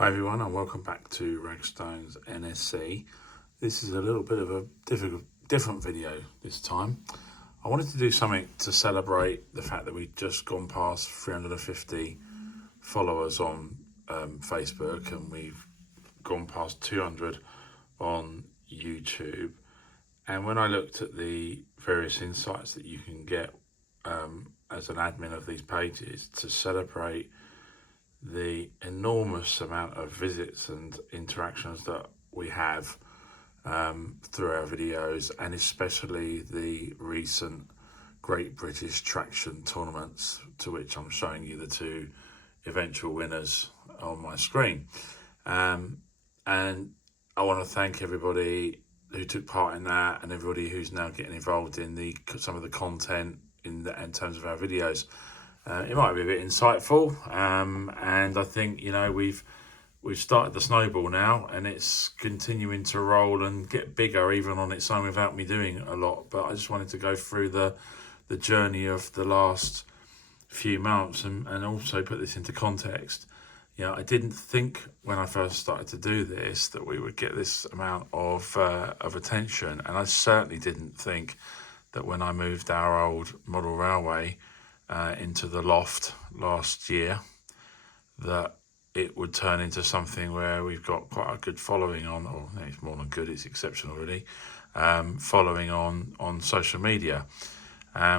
Hi everyone, and welcome back to Ragstones NSE. This is a little bit of a different video this time. I wanted to do something to celebrate the fact that we've just gone past 350 followers on Facebook, and we've gone past 200 on YouTube. And when I looked at the various insights that you can get as an admin of these pages to celebrate the enormous amount of visits and interactions that we have through our videos, and especially the recent Great British Traction tournaments, to which I'm showing you the two eventual winners on my screen. And I want to thank everybody who took part in that, and everybody who's now getting involved in some of the content in terms of our videos. It might be a bit insightful, and I think we've started the snowball now, and it's continuing to roll and get bigger even on its own without me doing a lot. But I just wanted to go through the journey of the last few months and also put this into context. I didn't think when I first started to do this that we would get this amount of attention, and I certainly didn't think that when I moved our old model railway into the loft last year that it would turn into something where we've got quite a good following on, or it's more than good, it's exceptional really, following on social media. I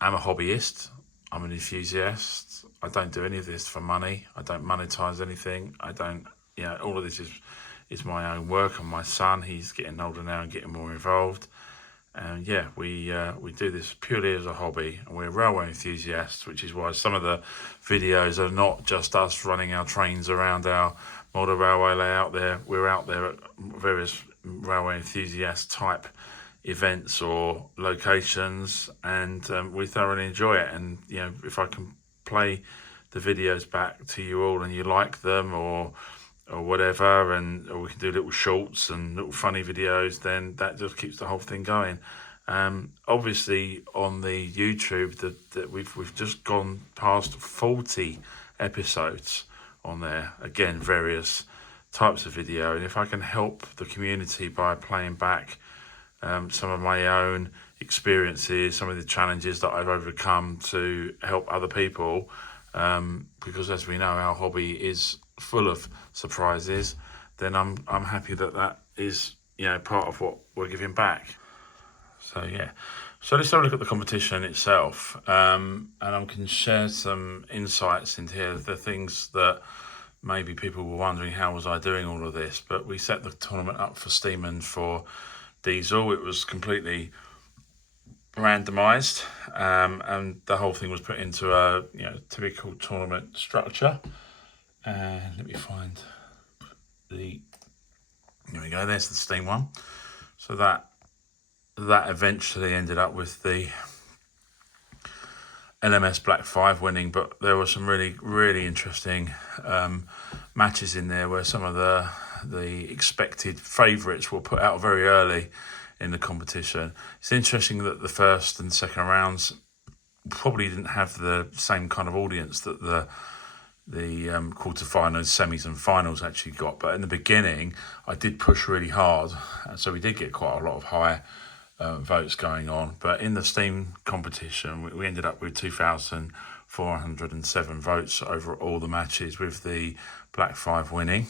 am a hobbyist, I'm an enthusiast, I don't do any of this for money, I don't monetize anything, I don't, all of this is my own work, and my son, he's getting older now and getting more involved. And we do this purely as a hobby, and we're railway enthusiasts, which is why some of the videos are not just us running our trains around our model railway layout. We're out there at various railway enthusiast type events or locations, and we thoroughly enjoy it. And if I can play the videos back to you all and you like them, or whatever, or we can do little shorts and little funny videos, then that just keeps the whole thing going. Obviously on the YouTube that we've just gone past 40 episodes on there, again various types of video, and if I can help the community by playing back some of my own experiences, some of the challenges that I've overcome to help other people, because as we know, our hobby is full of surprises, then I'm happy that is part of what we're giving back. So let's have a look at the competition itself, and I can share some insights into here, the things that maybe people were wondering, how was I doing all of this? But we set the tournament up for steam and for diesel. It was completely randomized, and the whole thing was put into a typical tournament structure. And let me find here we go, there's the steam one. So that eventually ended up with the LMS Black 5 winning, but there were some really, really interesting matches in there where some of the expected favourites were put out very early in the competition. It's interesting that the first and second rounds probably didn't have the same kind of audience that the quarterfinals, semis and finals actually got, but in the beginning I did push really hard, and so we did get quite a lot of high votes going on. But in the steam competition we ended up with 2,407 votes over all the matches, with the Black 5 winning.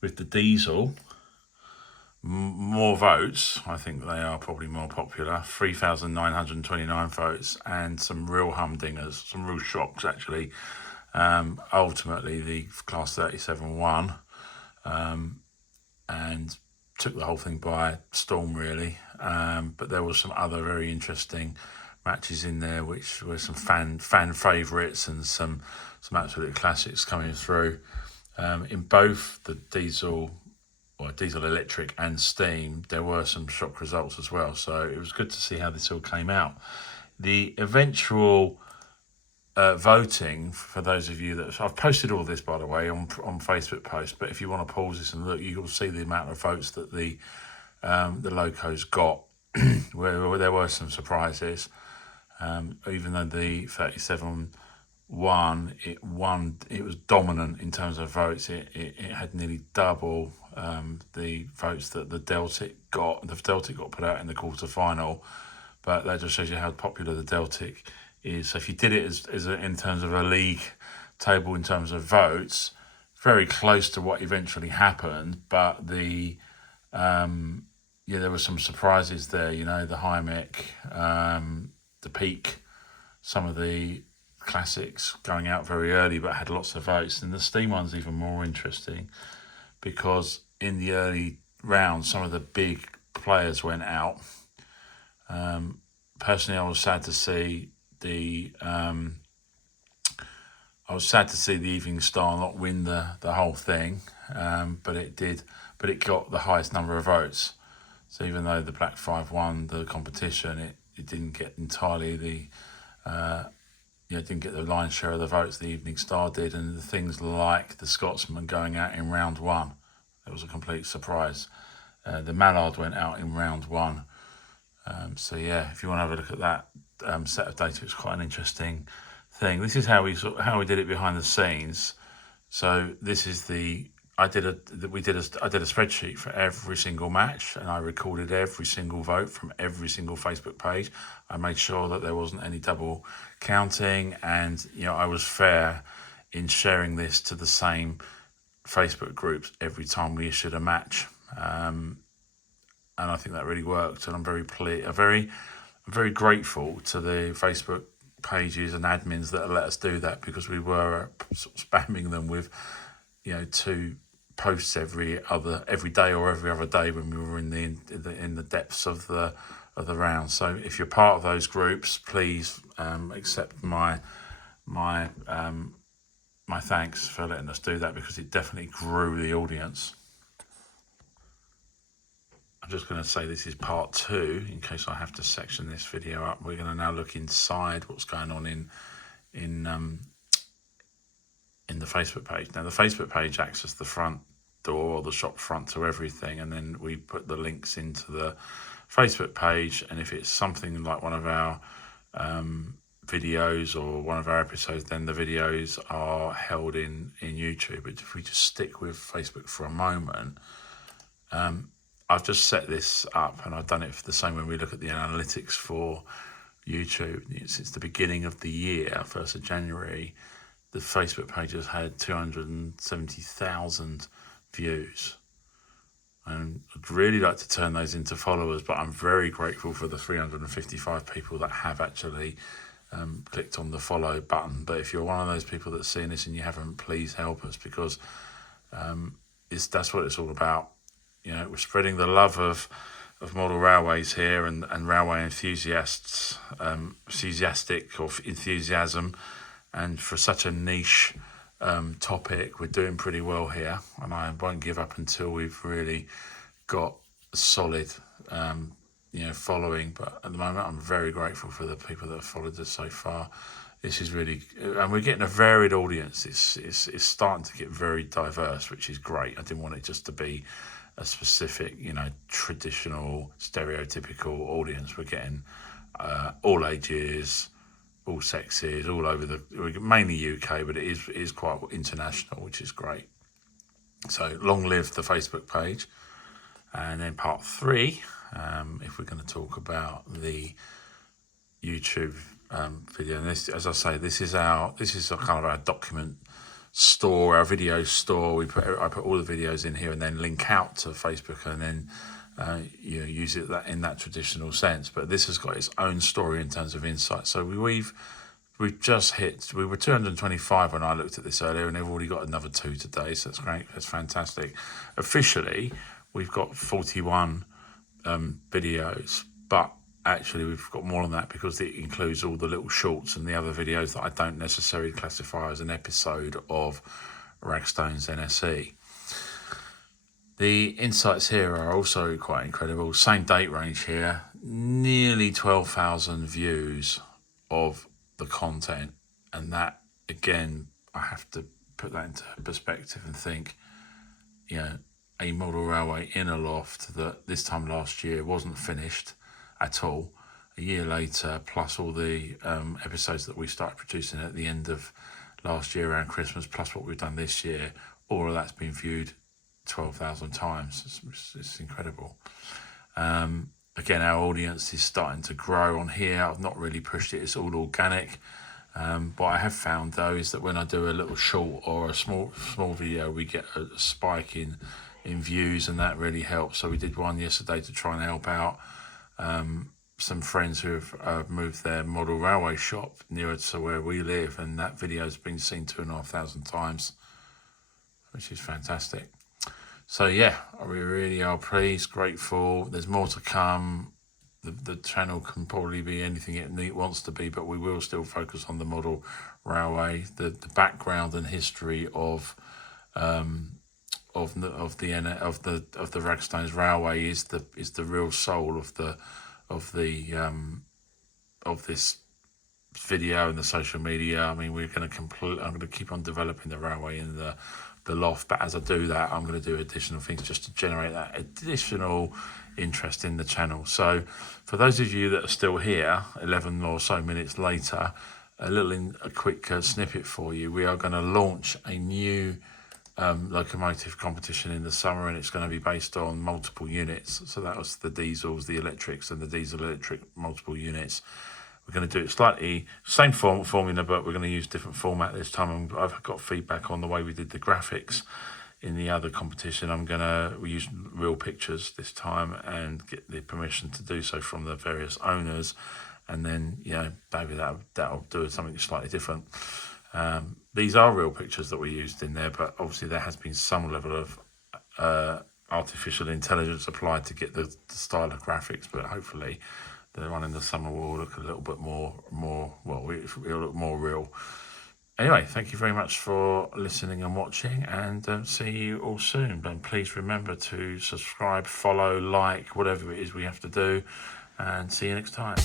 With the diesel, more votes, I think they are probably more popular, 3,929 votes, and some real humdingers, some real shocks actually. Ultimately the class 37 won, and took the whole thing by storm really, but there were some other very interesting matches in there which were some fan favourites and some absolute classics coming through. In both the diesel electric and steam, there were some shock results as well, so it was good to see how this all came out. The eventual voting, for those of you that I've posted all this by the way on Facebook post, but if you want to pause this and look, you'll see the amount of votes that the locos got where there were some surprises, even though the 37 It was dominant in terms of votes. It had nearly double the votes that the Deltic got. The Deltic got put out in the quarter-final, but that just shows you how popular the Deltic is. So if you did it in terms of a league table in terms of votes, very close to what eventually happened, but there were some surprises there. The Hymek, the Peak, some of the classics going out very early but had lots of votes. And the Steam one's even more interesting because in the early rounds some of the big players went out. Personally, I was sad to see the Evening Star not win the whole thing, but it did. But it got the highest number of votes. So even though the Black Five won the competition, it didn't get entirely didn't get the lion's share of the votes. The Evening Star did, and the things like the Scotsman going out in round one, it was a complete surprise. The Mallard went out in round one. So yeah, if you want to have a look at that set of data, it's quite an interesting thing. This is how we did it behind the scenes. So this is I did a spreadsheet for every single match, and I recorded every single vote from every single Facebook page. I made sure that there wasn't any double counting, and I was fair in sharing this to the same Facebook groups every time we issued a match. And I think that really worked, and I'm very grateful to the Facebook pages and admins that let us do that, because we were sort of spamming them with 2 posts every day or every other day when we were in the depths of the round. So if you're part of those groups, please accept my thanks for letting us do that, because it definitely grew the audience. I'm just going to say this is part 2 in case I have to section this video up. We're going to now look inside what's going on in the Facebook page. Now the Facebook page acts as the front door or the shop front to everything, and then we put the links into the Facebook page, and if it's something like one of our videos or one of our episodes, then the videos are held in YouTube. But if we just stick with Facebook for a moment, I've just set this up, and I've done it for the same when we look at the analytics for YouTube. Since the beginning of the year, 1st of January, the Facebook page has had 270,000 views. And I'd really like to turn those into followers, but I'm very grateful for the 355 people that have actually clicked on the follow button. But if you're one of those people that's seeing this and you haven't, please help us, because that's what it's all about. We're spreading the love of model railways here, and railway enthusiasts, enthusiastic or enthusiasm, and for such a niche topic, we're doing pretty well here, and I won't give up until we've really got a solid following. But at the moment, I'm very grateful for the people that have followed us so far. This is really, and we're getting a varied audience. It's starting to get very diverse, which is great. I didn't want it just to be a specific, traditional, stereotypical audience. We're getting all ages, all sexes, all over mainly UK, but it is quite international, which is great. So long live the Facebook page. And then part 3, if we're going to talk about the YouTube video, and this, as I say, this is a kind of our document store, our video store. I put all the videos in here and then link out to Facebook, and then use it in that traditional sense. But this has got its own story in terms of insight. So we've just hit, we were 225 when I looked at this earlier, and they've already got another 2 today. So that's great. That's fantastic. Officially, we've got 41 videos, but actually we've got more than that, because it includes all the little shorts and the other videos that I don't necessarily classify as an episode of Ragstones NSE. The insights here are also quite incredible. Same date range here, nearly 12,000 views of the content. And that, again, I have to put that into perspective and think, a model railway in a loft that this time last year wasn't finished at all, a year later, plus all the episodes that we started producing at the end of last year around Christmas, plus what we've done this year, all of that's been viewed 12,000 times. It's incredible. Again, our audience is starting to grow on here. I've not really pushed it, it's all organic. What I have found though is that when I do a little short or a small video, we get a spike in views, and that really helps. So we did one yesterday to try and help out some friends who have moved their model railway shop nearer to where we live, and that video has been seen 2,500 times, which is fantastic. So yeah, we really are pleased, grateful. There's more to come. The channel can probably be anything it wants to be, but we will still focus on the model railway, the background and history of the Ragstones railway is the real soul of this video and the social media. I mean, I'm going to keep on developing the railway in the loft, but as I do that, I'm going to do additional things just to generate that additional interest in the channel. So for those of you that are still here 11 or so minutes later, a quick snippet for you. We are going to launch a new locomotive competition in the summer, and it's going to be based on multiple units. So that was the diesels, the electrics, and the diesel electric multiple units. We're going to do it slightly same formula, but we're going to use different format this time. And I've got feedback on the way we did the graphics in the other competition. We use real pictures this time and get the permission to do so from the various owners, and then maybe that'll do something slightly different. These are real pictures that we used in there, but obviously there has been some level of artificial intelligence applied to get the style of graphics, but hopefully the one in the summer will look a little bit more it'll look more real. Anyway, thank you very much for listening and watching, and see you all soon. And please remember to subscribe, follow, like, whatever it is we have to do, and see you next time.